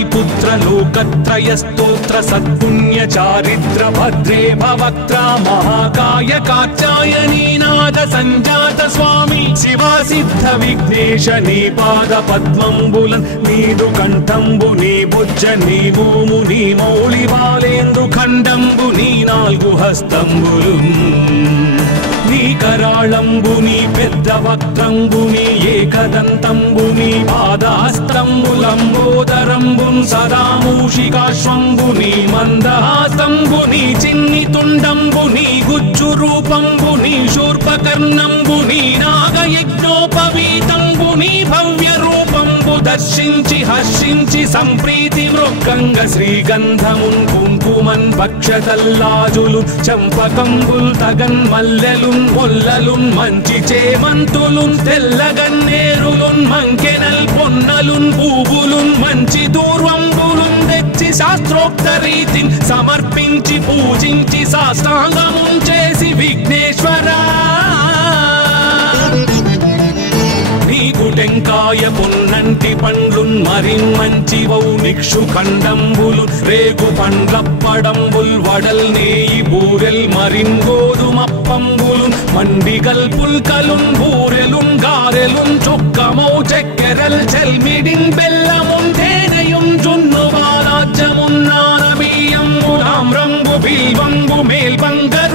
पुत्र लोकत्रय स्तोत्र सत्पुण्य चारित्र भद्रे भवक्त्रा महाकाय कात्यायनीनाथ संजात स्वामी शिवा सिद्ध विघ्नेश नी पाद पद्मंबुलन् नीदु कंठंबु नी बुज्ज नी भूमु नी मौళి वालेंदु खंडंबु नी नाल्गु हस्తంబులు నీ కరాళంబు నీ పెద్ద వక్త్రంబు నీ ఏకదంతంబు నీ పాదహస్తంబులంబోదరంబు సదా మూషికాశ్వంబు నీ మందహాస్తంబు నీ చిన్ని తుండంబు నీ గుజ్జు రూపంబు నీ శూర్పకర్ణంబు నీ నాగయజ్ఞోపవీతంబు నీ భవ్య రూపంబు దర్శించి హర్షించి సంప్రీతి మృక్కంగ శ్రీగంధమున్ కుంకుమన్ భక్షతల్లాజులు చంపకంబుల్ తగన్ మల్లెలున్ మొల్లలున్ మంచి చేమంతులున్ తెల్లగన్నేరులున్ మంకెనల్ పొన్నలున్ పూవులున్ మంచి దూర్వంబులున్ తెచ్చి శాస్త్రోక్త రీతిని సమర్పించి పూజించి సాష్టాంగమున్ చేసి విఘ్నేశ్వరా నీకు టెంకాయ పొన్నంటి పండ్లున్ మరిన్మంచి వౌనిక్షు ఖండంబులు రేగు పండ్లప్పడంబుల్ వడల్ నేయి బూరెల్ మరిన్ గోధుమప్పంబులు మండిగల్ పుల్కలున్ బూరెలున్ గారెలున్ చొక్కమౌ చెక్కెరల్ చెల్మిడిన్ బెల్లమున్ తేనెయున్ జున్ను బాలాజ్యమున్ నానబియ్యంబులాం రంగు బిల్వంబు మేల్బంగరు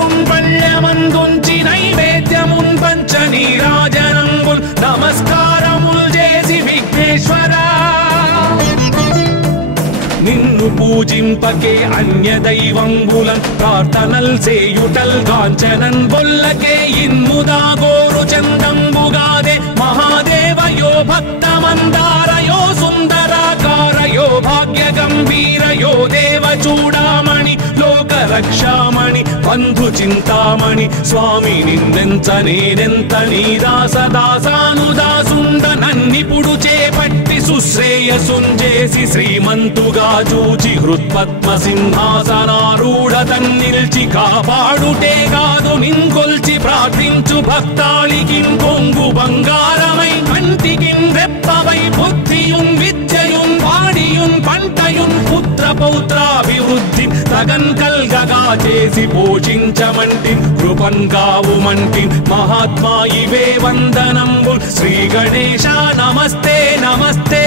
పూజింపకే అన్య దైవంబులన్ ప్రార్థనల్ సేయుటల్ కాంచనన్ బొల్లకే ఇన్ముదా గోరు చందంబుగాదే మహాదేవయో భక్తమందారయో సుందరాకారయో భాగ్య గంభీరయో దేవ చూడామణి లోక రక్షామణి బంధు చింతామణి స్వామి నిన్నెంత నేనెంత నీ దాసదాసానుదాసుండ నన్నిపుడు చేపట్టి సుశ్రేయసుంజేసి శ్రీమంతుగా చూచి హృత్పద్మ సింహాసనారూఢ తన్నిల్చి కాపాడుటే కాదు నింకొల్చి ప్రార్థించు భక్తాళికిన్ కొంగు బంగారమై కంటికిన్ రెప్పవై బుద్ధియున్ విద్యయున్ వాడియున్ పంటయున్ పుత్ర పౌత్రాభివృద్ధి తగన్ కల్గగా చేసి పోషించమంటి కృపన్ కావుమంటి మహాత్మా ఇవే వందనంబు శ్రీ గణేశ నమస్తే నమస్తే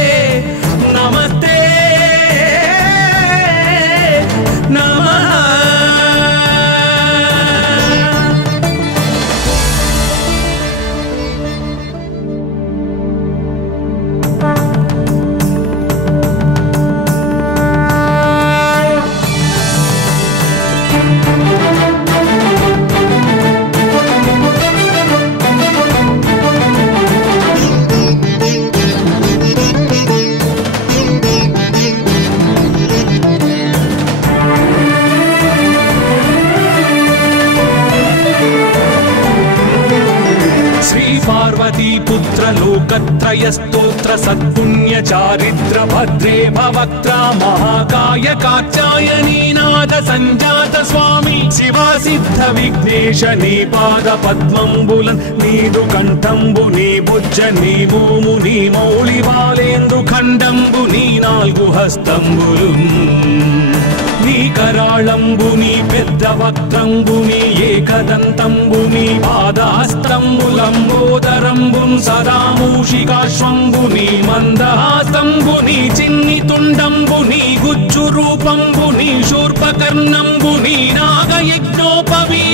నమస్తే నమః पुत्र लोकत्रय स्तोत्र सत्पुण्य चारित्र भद्रे भवक्त्रा महाकाय कात्यायनी नाद संजात स्वामी शिवा सिद्ध विघ्नेश नी पाद पद्मंबुलन् नीदु कंठंबु नी बुज्ज नी भूमु नी मौळि बालेंद्रु खंडंबु नी नाल्गु हस्तंबुलुन् నీ కరాళంబుని పెద్ద వక్త్రంబుని ఏకదంతంబుని పాదహస్తంబులంబోదరంబున్ సదా మూషికాశ్వంబుని మందహాస్తంబుని చిన్ని తుండంబుని గుజ్జు రూపంబుని శూర్పకర్ణంబుని నాగయజ్ఞోపవీతంబుని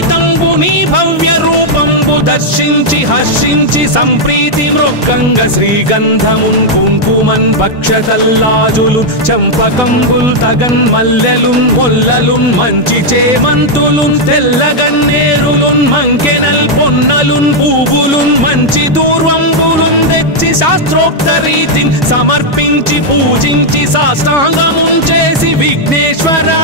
భవ్య రూపంబు దర్శించి హర్షించి సంప్రీతి మృక్కంగ శ్రీగంధమున్ కుంకుమన్ భక్షతల్లాజులు చంపకంబుల్ తగన్ మల్లెలు మొల్లలున్ మంచి చేమంతులున్ తెల్లగన్నేరులున్ మంకెనల్ పొన్నలున్ పూవులున్ మంచి దూర్వంబులున్ తెచ్చి శాస్త్రోక్త రీతిని సమర్పించి పూజించి సాష్టాంగమున్ చేసి విఘ్నేశ్వరా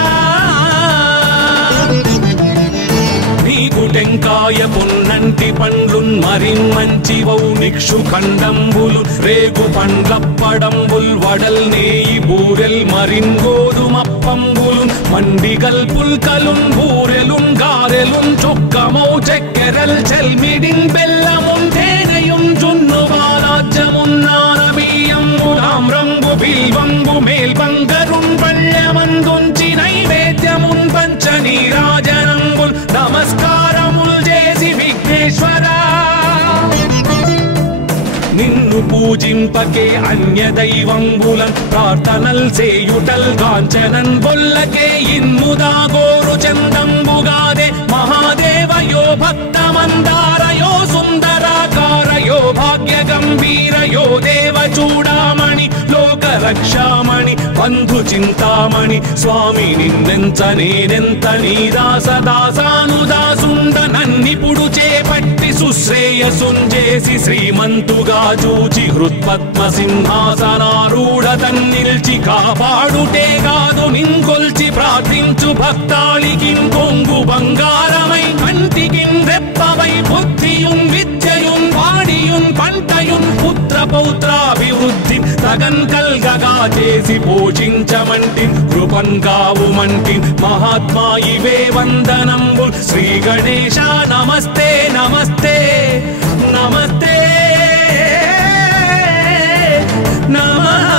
టెంకాయ పొన్నంటి పండ్లున్ మరిన్ మంచివౌ నిక్షు ఖండంబులు రేగు పండ్లప్పడంబుల్ వడల్ నేయి బూరెల్ మరిన్ గోధుమప్పంబులు మండిగల్ పుల్కలున్ బూరెలున్ గారెలున్ చొక్కమౌ చక్కెరల్ చెల్మిడిన్ బెల్లమున్ తేనెయున్ జున్ను బాలాజ్యమున్ నానబియ్యంబులామ్రంబు బిల్వంబు మేల్బంగరున్ పళ్ళమందుంచి నైవేద్యమున్ పంచ నీరాజనంబుల్ నమస్కారముల్ చేసి విఘ్నేశ్వరా నిన్ను పూజింపకే అన్య దైవంబులన్ ప్రార్థనల్ సేయుటల్ కాంచనన్ బొల్లకే ఇన్ముదా గోరు చందంబుగాదే మహాదేవయో భక్తమందారయో సుందరాకారయో భాగ్య గంభీరయో దేవ చూడామణి లోక రక్షామణి బంధు చింతామణి స్వామి నిన్నెంత నేనెంత నీ దాసదాసానుదాసుండ నన్నిపుడు చేపట్టి సుశ్రేయసుంజేసి శ్రీమంతుగా చూచి హృత్పద్మ సింహాసనారూఢ తన్నిల్చి కాపాడుటే కాదు నింకొల్చి ప్రార్థించు భక్తాళికిన్ కొంగు బంగారమై కంటికిన్ రెప్పవై బుద్ధియున్ విద్యయున్ వాడియున్ పంటయున్ పుత్ర పౌత్రాభివృద్ధి తగన్ కల్గగా చేసి పోషించమంటి కృపన్ కావుమంటి మహాత్మా ఇవే వందనంబు శ్రీ గణేశ నమస్తే నమస్తే నమస్తే నమః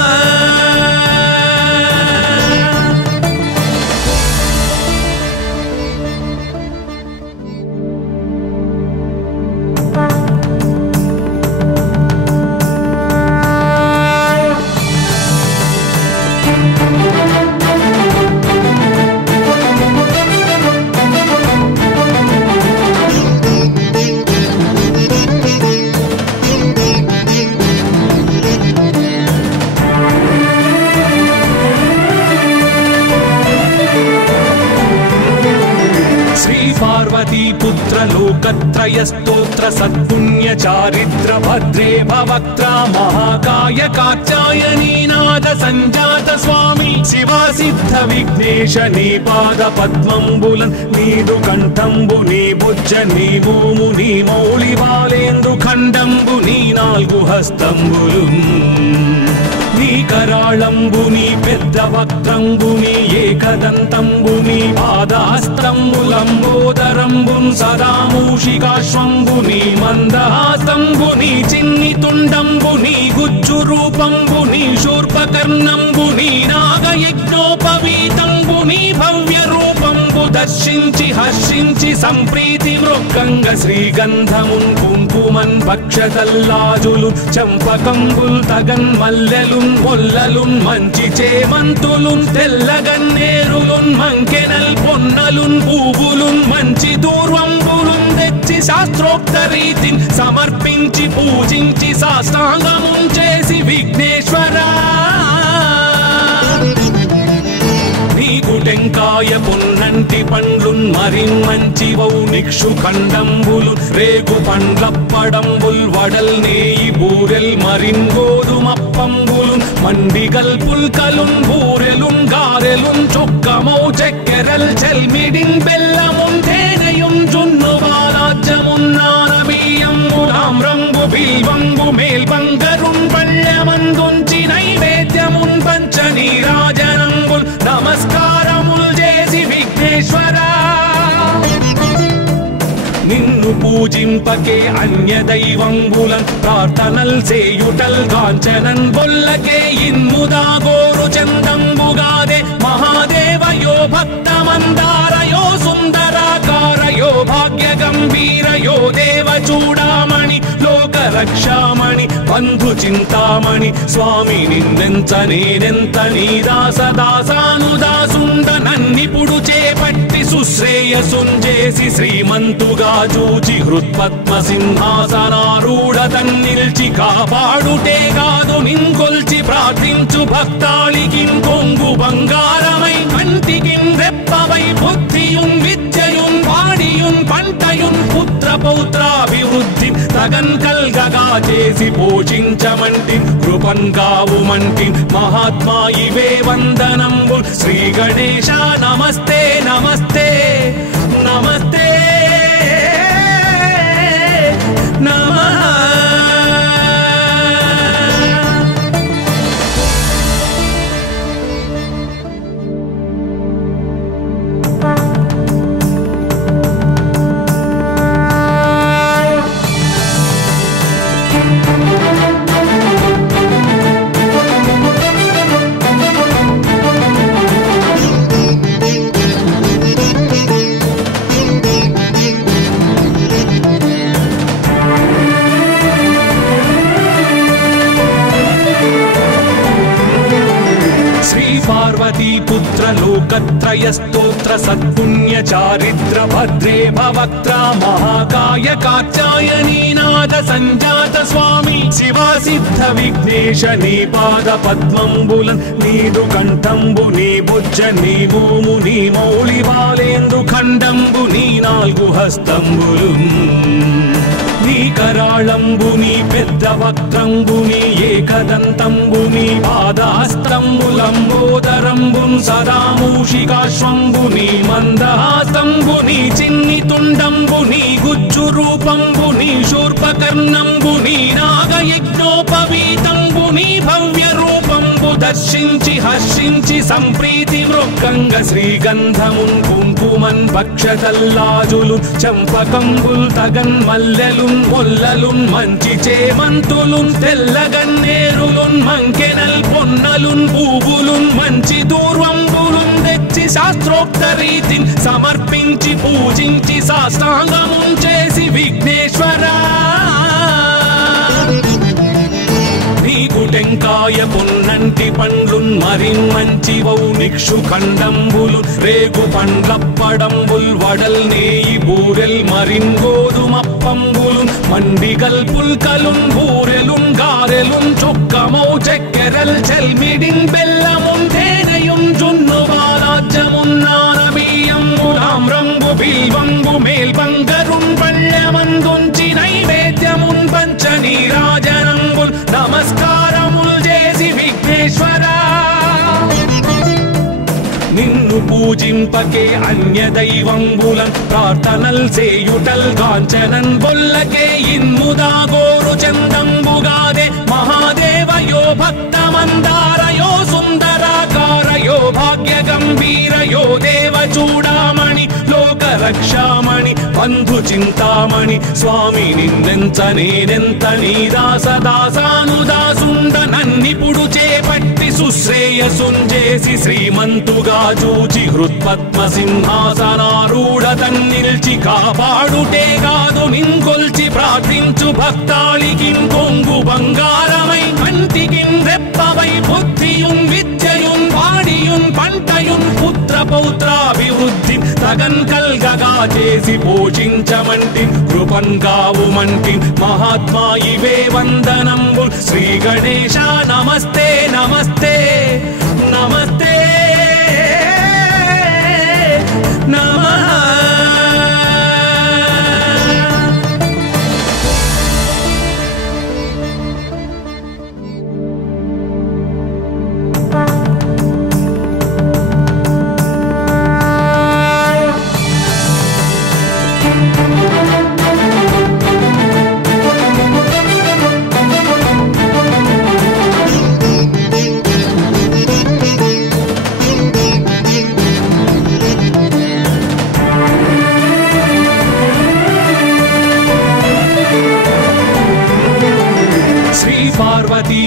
पार्वती पुत्र लोकत्रय स्तोत्र सत्पुण्य चारित्र भद्रे भवक्त्रा महाकाय कात्यायनी नाद संजात स्वामी शिवा सिद्ध विघ्नेश नी पाद पद्मंबुलन् नीदु कंठंबु नी बुज्ज नी भूमु नी मौళి బాలేంద్రు ఖండంబు నీ నాలుగు హస్తంబులు నీ కరాళంబు నీ పెద్ద వక్త్రంబు నీ ఏకదంతంబు నీ పాదహస్తంబులంబోదరంబున్ సదా మూషికాశ్వంబు నీ మందహాస్తంబు నీ చిన్ని తుండంబు నీ గుజ్జు రూపంబు నీ శూర్పకర్ణంబు నీ నాగయజ్ఞోపవీతంబు నీ భవ్య రూపంబు దర్శించి హర్షించి సంప్రీతి మృక్కంగ శ్రీగంధమున్ కుంకుమన్ భక్షతల్లాజులు చంపకంబుల్ తగన్ మల్లెలున్ మొల్లలున్ మంచి చేమంతులున్ తెల్లగన్నేరులున్ మంకెనల్ పొన్నలున్ పూవులున్ మంచి దూర్వంబులున్ తెచ్చి శాస్త్రోక్త రీతిని సమర్పించి పూజించి సాష్టాంగమున్ చేసి విఘ్నేశ్వరా టెంకాయ పొన్నంటి పండ్లున్ మరిన్ మంచి వౌ నిక్షు ఖండంబులు రేగు పండ్లప్పడంబుల్ వడల్ నేయి బూరెల్ మరిన్ గోధుమప్పంబులు మండిగల్ పుల్కలున్ బూరెలున్ గారెలున్ చొక్కమౌ చెక్కెరల్ చెల్మిడిన్ బెల్లమున్ తేనెయున్ జున్ను బాలాజ్యమున్ నానబియ్యంబు తామ్రంబు బిల్వంబు మేల్బంగరున్ పళ్ళమందుంచి నైవేద్యమున్ పంచ నీరాజనంబుల్ నమస్కారముల్ చేసి విఘ్నేశ్వరా నిన్ను పూజింపకే అన్య దైవంబులన్ ప్రార్థనల్ చేయుటల్ కాంచనన్ బొల్లకే ఇన్ముదా గోరు చందంబుగాదే మహాదేవయో భక్తమందారయో సుందరాకారయో భాగ్య గంభీరయో దేవ చూడామణి లోక రక్షామణి బంధు చింతామణి స్వామి నిన్నెంత నేనెంత నీ దాసదాసానుదాసుండ నన్నిపుడు చేపట్టి సుశ్రేయసుంజేసి శ్రీమంతుగా చూచి హృత్పద్మ సింహాసనారూఢ తన్నిల్చి కాపాడుటే కాదు నింకొల్చి ప్రార్థించు భక్తాళికిన్ కొంగు బంగారమై కంటికిన్ రెప్పవై బుద్ధియున్ విద్యయున్ వాడియున్ పంటయున్ పుత్ర పౌత్రాభివృద్ధి తగన్ కల్గగా చేసి పోషించమంటి కృపన్ కావుమంటి మహాత్మా ఇవే వందనంబు శ్రీ గణేశ నమస్తే నమస్తే నమస్తే నమః पार्वती पुत्र लोकत्रय स्तोत्र सत्पुण्य चारित्र भद्रे भवक्त्रा महाकाय कात्यायनी नाद संजात स्वामी शिवा सिद्ध विघ्नेश नी पाद पद्मंबुलन् नीदु कंठंबु नी बुज्ज नी भूमु नी मौళి బాలేంద్రు ఖండంబు నీ నాలుగు హస్తంబులు నీ కరాళంబు నీ పెద్ద వక్త్రంబు నీ ఏకదంతంబు నీ పాదహస్తంబులంబోదరంబున్ సదా మూషికాశ్వంబు నీ మందహాస్తంబు నీ చిన్ని తుండంబు నీ గుజ్జు రూపంబు నీ శూర్పకర్ణంబు నీ నాగయజ్ఞోపవీతంబు నీ భవ్య రూపంబు దర్శించి హర్షించి సంప్రీతి మృక్కంగ శ్రీగంధమున్ కుంకుమన్ భక్షతల్లాజులు చంపకంబుల్ తగన్ మల్లెలున్ మొల్లలున్ మంచి చేమంతులున్ తెల్లగన్నేరులున్ మంకెనల్ పొన్నలున్ పూవులున్ మంచి దూర్వంబులున్ తెచ్చి శాస్త్రోక్త రీతిని సమర్పించి పూజించి సాష్టాంగమున్ చేసి విఘ్నేశ్వరా టెంకాయ పొన్నంటి పండ్లున్ మరిన్ మంచి వౌ నిక్షు ఖండంబులు రేగు పండ్లప్పడంబుల్ వడల్ నేయి బూరెల్ మరిన్ గోధుమప్పంబులు మండిగల్ పుల్కలున్ బూరెలున్ గారెలున్ చొక్కమౌ చెక్కెరల్ చెల్మిడిన్ బెల్లమున్ తేనెయున్ జున్ను బాలాజ్యమున్ నానబియ్యంబు తామ్రంబు బిల్వంబు మేల్బ నిన్ను పూజింపకే అన్య దైవంబులన్ ప్రార్థనల్ సేయుటల్ కాంచనన్ బొల్లకే ఇన్ముదా గోరు చందంబుగాదే మహాదేవయో భక్తమందారయో సుందరాకారయో భాగ్య గంభీరయో దేవ చూడామణి లోక రక్షామణి బంధు చింతామణి స్వామి నిన్నెంత నేనెంత నీ దాసదాసానుదాసుండ నన్నిపుడు చేపట్టి సుశ్రేయసుంజేసి శ్రీమంతుగా చూచి హృత్పద్మ సింహాసనారూఢ తన్నిల్చి కాపాడుటే కాదు నింకొల్చి ప్రార్థించు భక్తాళికిం కొంగు బంగారమై కంటికిం రెప్పవై బుద్ధియుం విద్యయుం వాడియుం పంటయుం పుత్ర పౌత్రాభివృద్ధి తగన్ కల్గగా చేసి పోషించమంటి కృపన్ కావుమంటి మహాత్మా ఇవే వందనంబుల్ శ్రీ గణేశ నమస్తే నమస్తే నమస్తే నమః.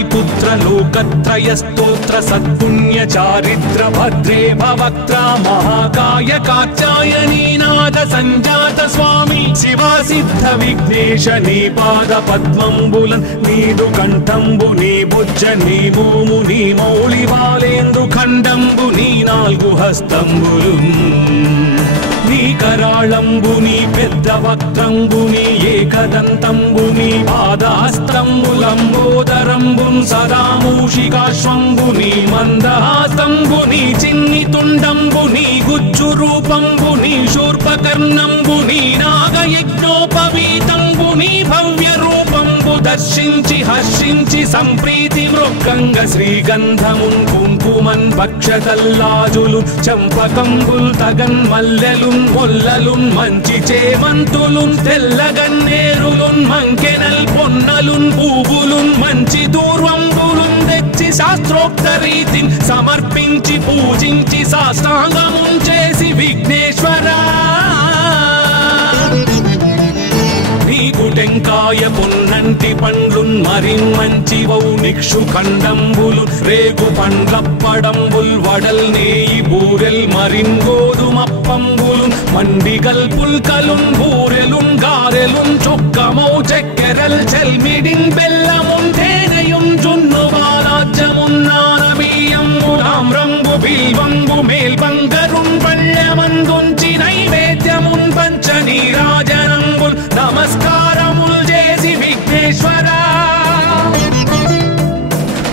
पुत्र लोकत्रय स्तोत्र सत्पुण्य चारित्र भद्रे भवक्त्रा महाकाय कात्यायनी नाद संजात स्वामी शिवा सिद्ध विघ्नेश नी पाद पद्मंबुलन नीदु कंठंबु नी बुज्ज नी भूमु नी मौली बालेंदु खंडंबु नी नाल्गु हस्तंबुलु నీ కరాళంబుని పెద్ద వక్త్రంబుని ఏకదంతంబుని పాదహస్తంబులంబోదరంబున్ సదా మూషికాశ్వంబుని మందహాస్తంబుని చిన్ని తుండంబుని గుజ్జు రూపంబుని శూర్పకర్ణంబుని నాగయజ్ఞోపవీతంబుని భవ్య రూపంబు దర్శించి హర్షించి సంప్రీతి మృక్కంగ శ్రీగంధమున్ కుంకుమన్ భక్షతల్లాజులు చంపకంబుల్ తగన్ మల్లెలు మొల్లలున్ మంచి చేమంతులున్ తెల్లగన్నేరులున్ మంకెనల్ పొన్నలున్ పూవులున్ మంచి దూర్వంబులున్ తెచ్చి శాస్త్రోక్త రీతిని సమర్పించి పూజించి సాష్టాంగమున్ చేసి విఘ్నేశ్వరా నీకు టెంకాయ పొన్నంటి పండ్లున్ మరిన్ మంచివౌ నిక్షు ఖండంబులు రేగు పండ్లప్పడంబుల్ వడల్ నేయి బూరెల్ మరిన్ గోధుమప్పంబులు మండిగల్ పుల్కలున్ బూరెలున్ గారెలున్ చొక్కమౌ చక్కెరల్ చెల్మిడిన్ బెల్లమున్ తేనెయున్ జున్ను బాలాజ్యమున్ నానబియ్యంబు తామ్రంబు బిల్వంబు మేల్బంగరున్ పళ్ళమందుంచి నైవేద్యమున్ పంచ నీరాజనంబుల్ నమస్కారముల్ చేసి విఘ్నేశ్వరా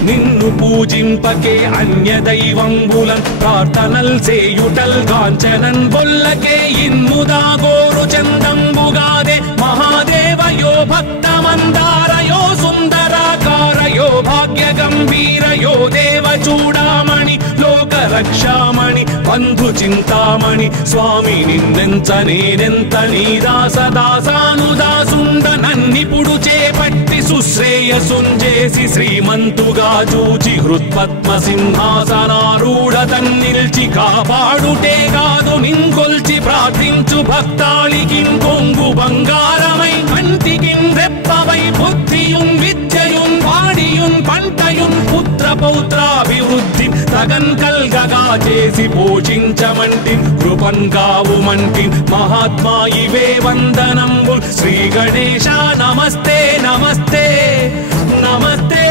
నిన్ను పూజింపకే అన్య దైవంబులన్ ప్రార్థనల్ సేయుటల్ కాంచనన్ బొల్లకే ఇన్ముదా గోరు చందంబుగాదే మహాదేవయో భక్తమందారయో సుందరాకారయో భాగ్య గంభీరయో దేవ చూడామణి లోక రక్షామణి బంధు చింతామణి స్వామి నిన్నెంత నేనెంత నీ దాసదాసానుదాసుండ నన్నిపుడు చేపట్టి సుశ్రేయసుంజేసి శ్రీమంతుగా చూచి హృత్పద్మ సింహాసనారూఢ తన్నిల్చి కాపాడుటే కాదు నింకొల్చి ప్రార్థించు భక్తాళికిం కొంగు బంగారమై కంటికిం రెప్పవై బుద్ధియుం విద్యయుం వాడియుం పంటయుం పుత్ర పౌత్రాభివృద్ధి తగన్ కల్గగా చేసి పోషించమంటి కృపన్ కావుమంటి మహాత్మా ఇవే వందనంబుల్ శ్రీ గణేశ నమస్తే నమస్తే నమస్తే